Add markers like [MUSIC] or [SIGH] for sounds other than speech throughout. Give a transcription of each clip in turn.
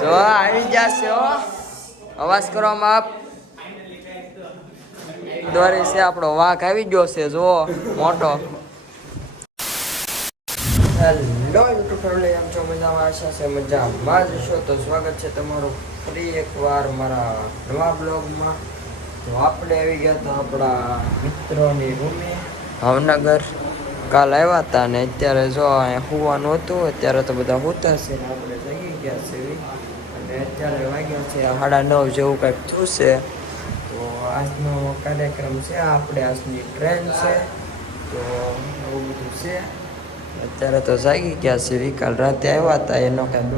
જો આવી જશે હો. અવાજ કરવામાં આપ. દોરી છે આપણો. વાઘ આવી ગયો છે જુઓ મોટો. હેલો યુટ્યુબ ફેમિલી એમ છો મજામાં? આશા છે મજામાં જ છો. તો સ્વાગત છે તમારું ફરી એકવાર મારા નવા બ્લોગમાં. તો આપણે આવી ગયા તો આપણા મિત્રોની રૂમે. ભાવનગર. કાલ આવ્યા હતા ને અત્યારે જો અહીંયા હોવાનું હતું, અત્યારે તો બધા હોતા છે આપણે જગી ગયા છે અને અત્યારે વાગ્યા છે સાડા નવ જેવું કંઈક થશે. તો આજનો કાર્યક્રમ છે, આપણે આજની ટ્રેન છે. તો એવું બધું છે. અત્યારે તો જાગી ગયા છે કાલ રાતે આવ્યા હતા એનો કાંઈ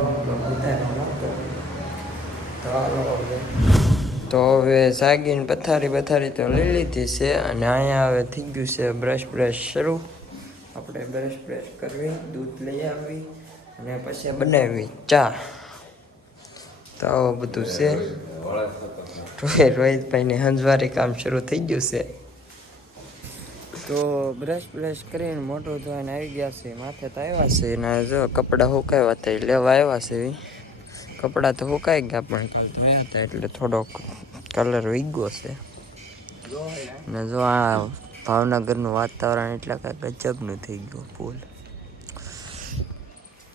તો હવે. જાગીને પથારી પથારી તો લઈ લીધી છે અને અહીંયા હવે થઈ ગયું છે બ્રશ બ્રશ શરૂ. આપણે બ્રશ બ્રશ કરવી, દૂધ લઈ આવવી અને પછી બનાવવી ચા. તો આવું બધું છે. રોહિત રોહિતભાઈને હંજવારી કામ શરૂ થઈ ગયું છે. તો બ્રશ બ્રશ કરીને મોટું ધોઈને આવી ગયા છે. માથે તો આવ્યા છે. ને જો કપડાં સુકાવ્યા હતા લેવા આવ્યા છે. કપડાં તો સુકાઈ ગયા પણ કાલ ધોયા હતા એટલે થોડોક કલર વીગો છે. ને જો આ ભાવનગરનું વાતાવરણ એટલે કાંઈ ગજબનું થઈ ગયું ફૂલ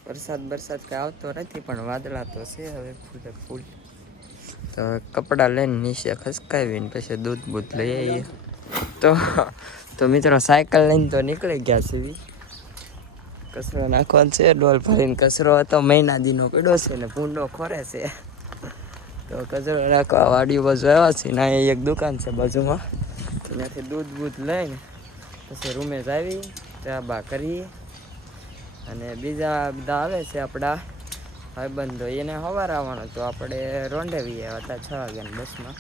વરસાદ વરસાદ કાંઈ આવતો નથી, પણ વાદળા તો છે હવે ફૂલે ફૂલ તો કપડાં લઈને નીચે ખસકાવીને પછી દૂધ બૂધ લઈ આવીએ. તો તો મિત્રો સાયકલ લઈને તો નીકળી ગયા છે. કચરો નાખવાનો છે, ડોલ ભરીને કચરો હતો મહિના દીનો પડ્યો છે ને ભૂંડો ખોરે છે. તો કચરો નાખવા વાડી બાજુ આવ્યા છે ને એક દુકાન છે બાજુમાં. ત્યાંથી દૂધ બૂધ લઈને પછી રૂમે જ આવી, ચા બા કરી. અને બીજા બધા આવે છે આપણા ભાઈબંધો. એને સવાર આવવાનો તો આપણે રોંડેવી આવ્યા હતા છ વાગ્યાની બસમાં.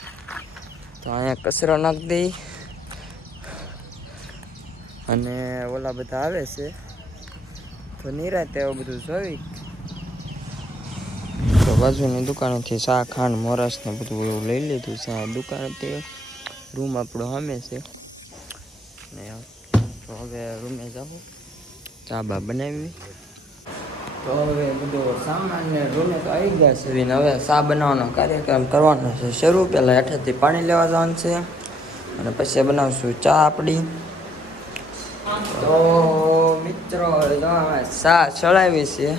તો અહીંયા કચરો નાખી દઈ. અને ઓલા બધા આવે છે. તો નિરાતે એવું બધું જોઈ. તો બાજુની દુકાનેથી શા ખાંડ મોરસ ને બધું એવું લઈ લીધું છે. આ દુકાન તે રૂમ આપણો સામે છે. તો હવે રૂમે જાઓ ચા બા બનાવી. તો હવે બધું સામાન રૂમે તો આવી ગયા છે. ને હવે ચા બનાવવાનો કાર્યક્રમ કરવાનો છે. શરૂ પહેલાં હેઠળથી પાણી લેવા જવાનું છે. અને પછી બનાવશું ચા આપણી. તો મિત્રો ચા ચડાવી છે.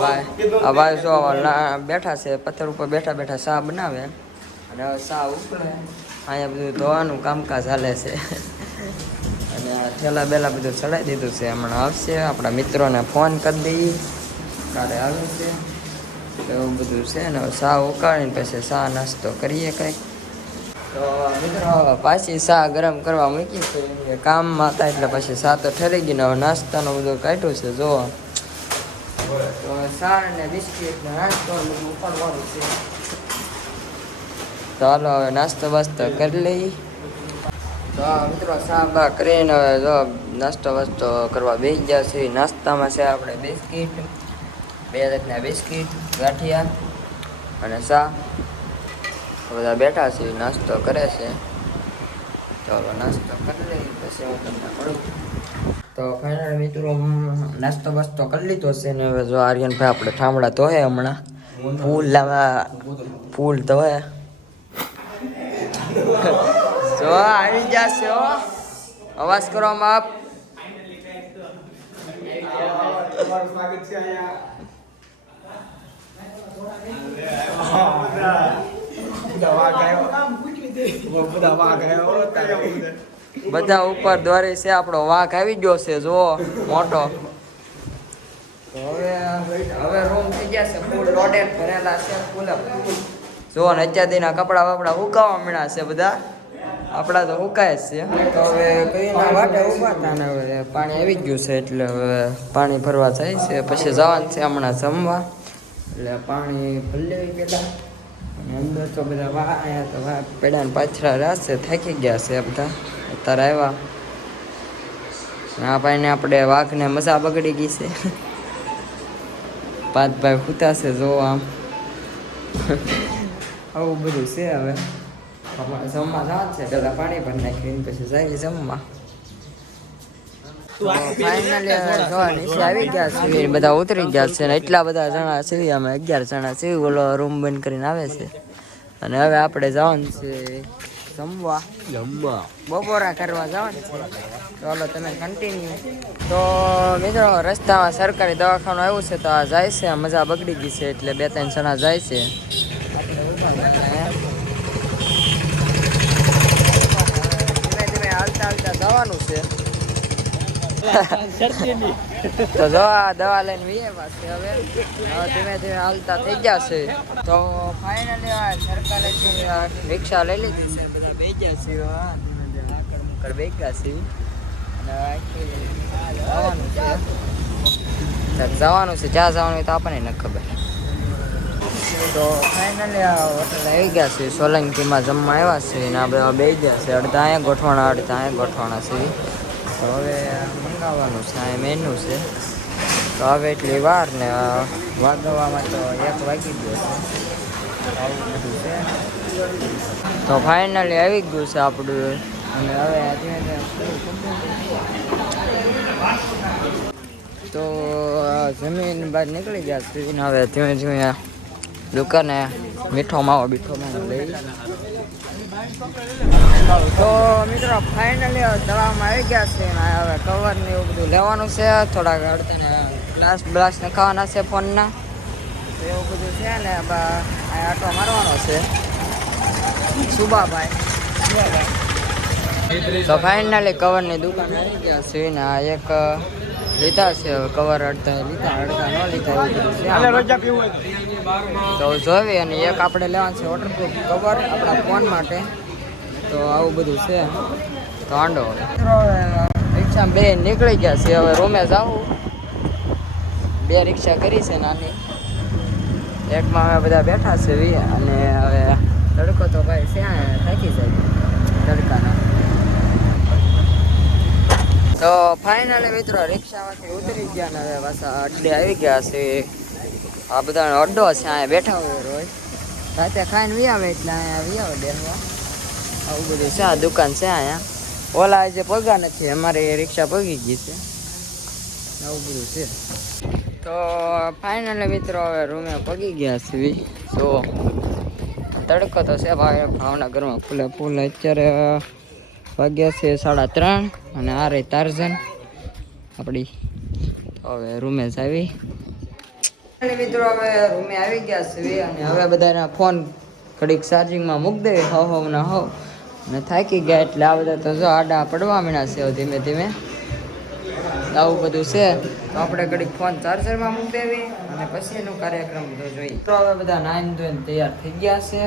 ભાઈ. જો બેઠા છે, પથ્થર ઉપર બેઠા બેઠા ચા બનાવે. અને ચા ઉકળે. અહીંયા બધું ધોવાનું કામકાજ ચાલે છે. અને આ થેલા બેલા બધું ચડાવી દીધું છે. હમણાં આવશે. આપણા મિત્રોને ફોન કરી દઈએ. કાલે આવે છે. એવું બધું છે ને. ચા ઉકાળીને પછી ચા નાસ્તો કરીએ કંઈક. તો મિત્રો પાછી ચા ગરમ કરવા મૂકી છે કામમાં હતા એટલે પછી ચા તો ઠરી ગઈ હવે નાસ્તાનું બધું કાઢ્યું છે. જો તો ચા ને બિસ્કિટ નાસ્તો બધું ઉપાડવાનું છે. તો હાલો હવે નાસ્તો બાસ્તો કરી લઈ તો આ મિત્રો ચા બા કરીને હવે જો નાસ્તો વાસ્તો કરવા બેસી ગયા છે નાસ્તામાં છે આપણે બિસ્કિટ બે જાતના બિસ્કિટ ગાંઠિયા અને ચા. બધા બેઠા છે નાસ્તો કરે છે. તો હવે નાસ્તો કરી લઈ પછી હું તમને મળું. તો ફાઇનલ મિત્રો હું નાસ્તો બાસ્તો કરી લીધો છે ને હવે જો આર્યનભાઈ આપણે ઠામડા તો હે હમણાં ફૂલ લાવા ફૂલ તો હે જો, આવી જશે હો અવાજ આવ્યો અત્યારે બધા ઉપર દ્વારે છે, આપણો વાઘ આવી ગયો છે જો મોટો. હવે હવે રૂમ થઈ ગયા છે ફૂલ લોડેડ ભરેલા છે ફૂલ જો ને અત્યારથી કપડા બપડા ઉકાવા મળ્યા છે બધા. આપણા તો ઉકાય જ છે. હવે કઈના વાટે ઉભાતા ને હવે પાણી આવી ગયું છે એટલે હવે પાણી ભરવા જાય છે. પછી જવાનું છે હમણાં જમવા. એટલે પાણી ભલે પેલા અને અંદર તો બધા વાહ અહીંયા તો વાહ પેડા પાછળ રહેશે થાકી ગયા છે બધા. અત્યારે આવ્યા. આ ભાઈને આપણે વાઘને મજા બગડી ગઈ છે. પાંચ ભાઈ ખૂતા છે જો આમ આવું બધું છે હવે. જમવા જવાનું છે પહેલાં પાણી ભરી નાખીને પછી જાય જમવા. આવી ગયા છે બધા ઉતરી ગયા છે ને એટલા બધા જણા છે અમે અગિયાર જણા છે ઓલો રૂમ બંધ કરીને આવે છે. અને હવે આપણે જવાનું છે જમવા. જમવા. બપોરા કરવા જવાનું છે. ચાલો તમે કન્ટિન્યુ તો મિત્રો રસ્તામાં સરકારી દવાખાનું આવ્યું છે તો આ જાય છે મજા બગડી ગઈ છે એટલે બે ત્રણ જણા જાય છે. ધીમે ધીમે હાલતા હાલતા જવાનું છે તો દવા દવા લઈને વીએ પાસે હવે. હવે ધીમે ધીમે હાલતા થઈ ગયા છે તો ફાઇનલી સરકારે જે આ રિક્ષા લઈ લીધી છે, બધા બે ગયા છે, હા. ધીમે ધીમે આકડ મુકડ બે ગયા છે. અને આખી જવાનું છે. ત્યારે જવાનું છે, જ્યાં જવાનું હોય તો આપણને ન ખબર. તો ફાઇનલી આ હોટલ આવી ગયા છે. સોલંકીમાં જમવા આવ્યા છે ને આ બધા બે ગયા છે. અડધા અહીંયા ગોઠવાના અડધા અહીંયા ગોઠવાના છે. તો હવે મંગાવવાનું છે, આ મેનુ છે. તો હવે એટલી વાર ને આ વાગવામાં તો એક વાગી ગયો છે. આવું બધું છે. તો ફાઇનલી આવી ગયું છે આપણું. અને હવે આ ધીમે ધીમે શરૂ કરી દઈએ. તો આ જમીન બહાર નીકળી ગયા છે. ને હવે ધીમે ધીમે દુકાને મીઠો માવો બીઠો માવો લઈ તો મિત્રો ફાઇનલી તળાવમાં આવી ગયા છે હવે કવર ને એવું બધું લેવાનું છે. થોડાક અડતાને ગ્લાસ બ્લાસ છે ફોનના. તો એવું બધું છે ને આટો મારવાનો છે. સુબાભાઈ. તો ફાઇનલી કવરની દુકાન આવી ગયા છે એક લીધા છે હવે કવર અડધા લીધા અડધા ન લીધા એવું બધું છે. તો જોવી અને એક આપણે લેવાનું છે વોટરપ્રૂફ કવર આપણા ફોન માટે. તો આવું બધું છે. તો આંડો રિક્ષા બે નીકળી ગયા છે હવે રૂમે જાવું. બે રિક્ષા કરી છે નાની. એકમાં અમે બધા બેઠા છે અને હવે તડકો તો ભાઈ શ્યાં થાકી જાય. તડકાના તો ફાઇનલી મિત્રો રિક્ષામાંથી ઉતરી ગયા ને હવે પાછા અડ્ડે આવી ગયા છે. આ બધા અડ્ડો છે, અહીંયા બેઠા હોય રોજ. રાતે ખાઈને વી આવે એટલે અહીંયા વી આવે બેસવા આવું બધું છે, આ દુકાન છે અહીંયા. ઓલા આજે પગા નથી, અમારી રિક્ષા પગી ગઈ છે. આવું બધું છે. તો ફાઇનલી મિત્રો હવે રૂમે પગી ગયા છે. તો તડકો તો છે ભાઈ ભાવનગરમાં ફૂલે ફૂલ. અત્યારે વાગ્યા છે સાડા ત્રણ અને આ રે તારજન આપણી હવે રૂમે જ આવી. મિત્રો, હવે રૂમે આવી ગયા છે અને હવે બધાના ફોન ઘડીક ચાર્જિંગમાં મૂકી દે હો હો ના હો અને થાકી ગયા એટલે આ બધા તો જો આડા પડવા મીણા છે હવે ધીમે ધીમે. આવું બધું છે. તો આપણે ઘડીક ફોન ચાર્જરમાં મૂકી અને પછી એનો કાર્યક્રમ તો જોઈએ. તો હવે બધા નાઈન ધોઈને તૈયાર થઈ ગયા છે.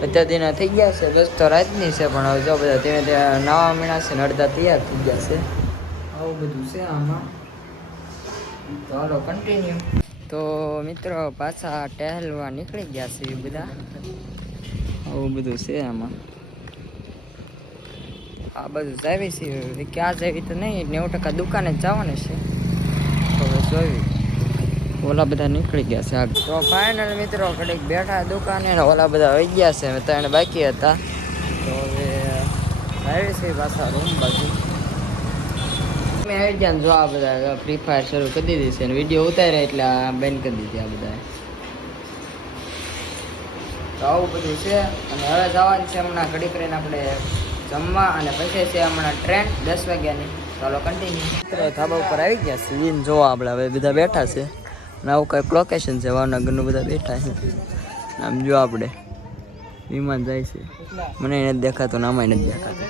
બધા દિના થઈ ગયા છે. બસ તો રાતની છે પણ હવે જો બધા ધીમે ધીમે નવા મીણા છે ને અડધા તૈયાર થઈ ગયા છે. આવું બધું છે આમાં. તો હાલો કન્ટિન્યુ તો મિત્રો પાછા ટહેલવા નીકળી ગયા છે બધા. આવું બધું છે આમાં. આ બધું જાવી છે. ક્યાં જાવી તો નહીં. નેવું ટકા દુકાને જ જવાનું છે. તો હવે જોઈ ઓલા બધા નીકળી ગયા છે આગળ. તો ફાઇનલ મિત્રો ઘડીક બેઠા દુકાને ઓલા બધા વહી ગયા છે. ત્રણ બાકી હતા. તો હવે આવી છે પાછા રૂમ બાજુ. મેં આવી ગયા જો આ બધા ફ્રી ફાયર શરૂ કરી દીધી છે વીડિયો ઉતાર્યા એટલે બેન કરી દીધી આ બધા તો આવું બધું છે. અને હવે જવાનું છે હમણાં ઘડી કરીને આપણે જમવા અને પછી છે હમણાં ટ્રેન દસ વાગ્યાની. ચાલો કન્ટિન્યુ ધાબા ઉપર આવી ગયા છે ઈન જોવા આપણે હવે બધા બેઠા છે. અને આવું કંઈક લોકેશન છે ભાવનગરનું બધા બેઠા છે. આમ જો આપણે વિમાન જાય છે. મને નથી દેખાતું નામાય નથી દેખાતું.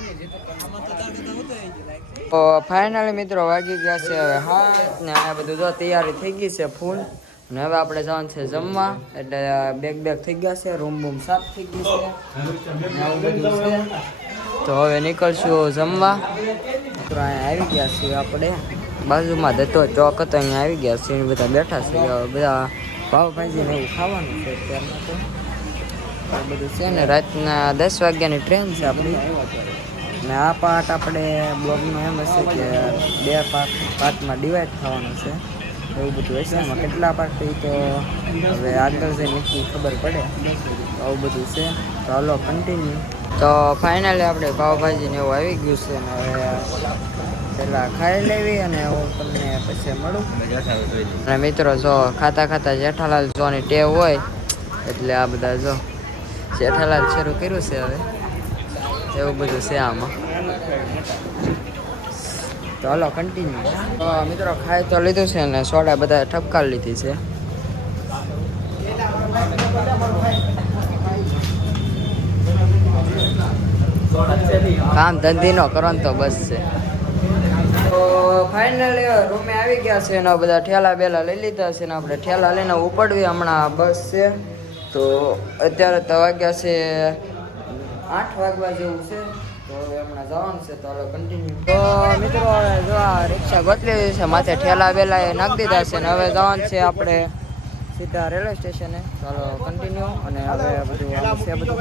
તો ફાઇનલી મિત્રો વાગી ગયા છે હવે હા ને આ બધું જો તૈયારી થઈ ગઈ છે ફૂલ અને હવે આપણે જવાનું છે જમવા. એટલે બેગ બેગ થઈ ગયા છે રૂમ બૂમ સાફ થઈ બધું છે. તો હવે નીકળશું જમવા. તો અહીંયા આવી ગયા છીએ આપણે. બાજુમાં દત્તો ચોક હતો, અહીંયા આવી ગયા છીએ. બધા બેઠા છે. બધા પાવભાજી ને એવું ખાવાનું છે અત્યારમાં તો. બધું છે ને, રાતના દસ વાગ્યાની ટ્રેન છે આપણી. ને આ પાર્ટ આપણે બ્લોગનો એમ હશે કે બે પાર્ટ, પાર્ટમાં ડિવાઈડ થવાનું છે. એવું બધું હશે. એમાં કેટલા પાર્ટ એ તો હવે આગળ જઈને ખબર પડે. આવું બધું છે. તો હાલો કન્ટિન્યુ તો ફાઇનલી આપણે પાવભાજી ને એવું આવી ગયું છે ને હવે પેલા ખાઈ લેવી અને હું તમને પછી મળું. અને મિત્રો જો ખાતા ખાતા જેઠાલાલ જોની ટેવ હોય, એટલે આ બધા જો જેઠાલાલ શરૂ કર્યું છે હવે. એવું બધું છે આમાં. તો હલો કન્ટિન્યુ મિત્રો ખાઈ તો લીધું છે ને સોડા બધા ઠપકાર લીધી છે. કામ ધંધી નો કરવાનું તો બસ છે. તો ફાઇનલી રૂમે આવી ગયા છે ને બધા ઠેલા બેલા લઈ લીધા છે ને આપણે ઠેલા લઈને ઉપડવી હમણાં બસ છે. તો અત્યારે તો વાગ્યા છે આઠ વાગવા જેવું છે. તો હમણાં જવાનું છે તો કન્ટિન્યુ તો મિત્રો જો આ રિક્ષા ગોતલી છે માથે ઠેલા બેલા એ નાખી દીધા છે ને હવે જવાનું છે આપણે સીધા રેલવે સ્ટેશને. ચાલો કન્ટિન્યુ અને હવે બધું છે બધું.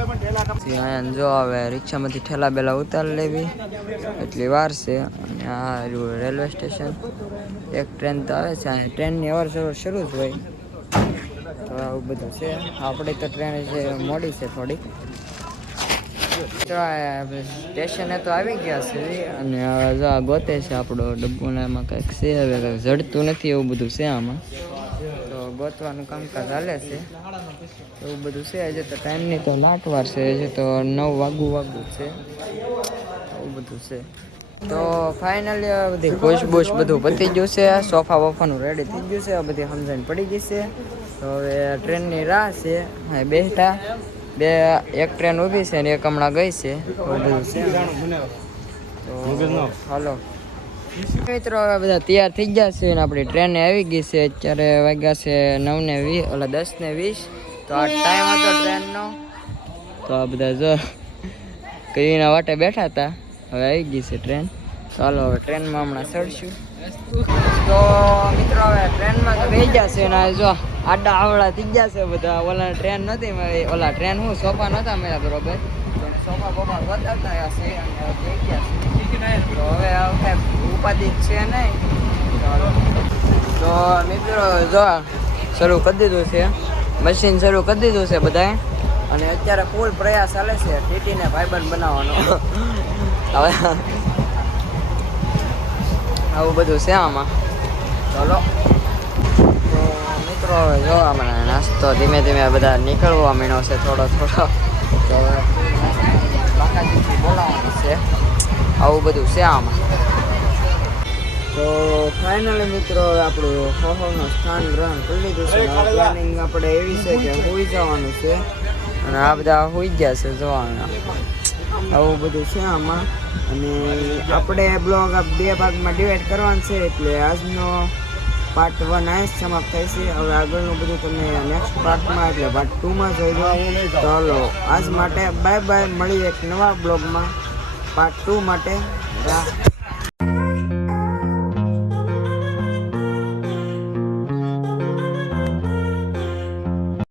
જો હવે રિક્ષામાંથી ઠેલા બેલા ઉતારી લેવી. એટલી વાર છે. અને આ રેલવે સ્ટેશન. એક ટ્રેન તો આવે છે. ટ્રેનની અવર જવર શરૂ જ હોય. તો આવું બધું છે. આપણે તો ટ્રેન છે મોડી છે થોડીક. સ્ટેશને તો આવી ગયા છે. અને જો આ ગોતે છે આપણો ડબ્બો એમાં કંઈક છે. હવે કંઈક જડતું નથી એવું બધું છે આમાં. ગોતવાનું કામકાજ ચાલે છે. એવું બધું છે. હજે તો ટાઈમની તો લાટવાર છે. હજી તો નવ વાગું વાગું છે. એવું બધું છે. તો ફાઇનલી બધી ખુશ બોશ બધું પતી ગયું છે. સોફા વોફાનું રેડી થઈ ગયું છે. આ બધી સમજણ પડી ગઈ છે. તો હવે ટ્રેનની રાહ છે. હા બેઠા. બે, એક ટ્રેન ઊભી છે ને એક હમણાં ગઈ છે. બધું છે. તો હાલો. મિત્રો, હવે બધા તૈયાર થઈ ગયા છે અને આપણી ટ્રેન આવી ગઈ છે. અત્યારે વાગ્યા છે નવ ને વીસ ઓલા દસ ને વીસ. તો આ ટાઈમ હતો ટ્રેનનો. તો આ બધા જો કઈના વાટે બેઠા હતા. હવે આવી ગઈ છે ટ્રેન. ચાલો હવે ટ્રેનમાં હમણાં ચડશું. તો મિત્રો, હવે ટ્રેનમાં તો બેસી ગયા છે અને જો આડા આવડા થઈ ગયા છે બધા. ઓલા ટ્રેન નથી મળી ઓલા ટ્રેન હું સોફા નહોતા મળ્યા બરોબર? સોફા બોફા બતાવતા છે અને બેસી ગયા છે. હવે આ વખતે ઉપાધિ છે નહીં તો મિત્રો જો શરૂ કરી દીધું છે. મશીન શરૂ કરી દીધું છે બધાએ. અને અત્યારે ફૂલ પ્રયાસ ચાલે છે ટીટીને ભાઈબંધ બનાવવાનો. [LAUGHS] હવે આવું બધું છે આમાં. ચલો. તો મિત્રો હવે જો હમણાં નાસ્તો ધીમે ધીમે બધા નીકળવા મીણો છે થોડો થોડો. તો હવે બોલાવવાનું છે. આવું બધું છે આમાં. તો ફાઇનલી મિત્રો હવે આપણું હોહોનો સ્થાન ગ્રહણ કરી લીધું છે. પ્લાનિંગ આપણે એવી છે કે હોઈ જવાનું છે. અને આ બધા હોઈ ગયા છે જોવાના. આવું બધું છે આમાં. અને આપણે બ્લોગ આ બે ભાગમાં ડિવાઈડ કરવાનું છે એટલે આજનો પાર્ટ વન આ સમાપ્ત થાય છે. હવે આગળનું બધું તમે નેક્સ્ટ પાર્ટમાં એટલે પાર્ટ ટુમાં જોઈ લો. ચાલો આજ માટે બાય બાય મળીએ એક નવા બ્લોગમાં પાર્ટ ટુ માટે. રાહ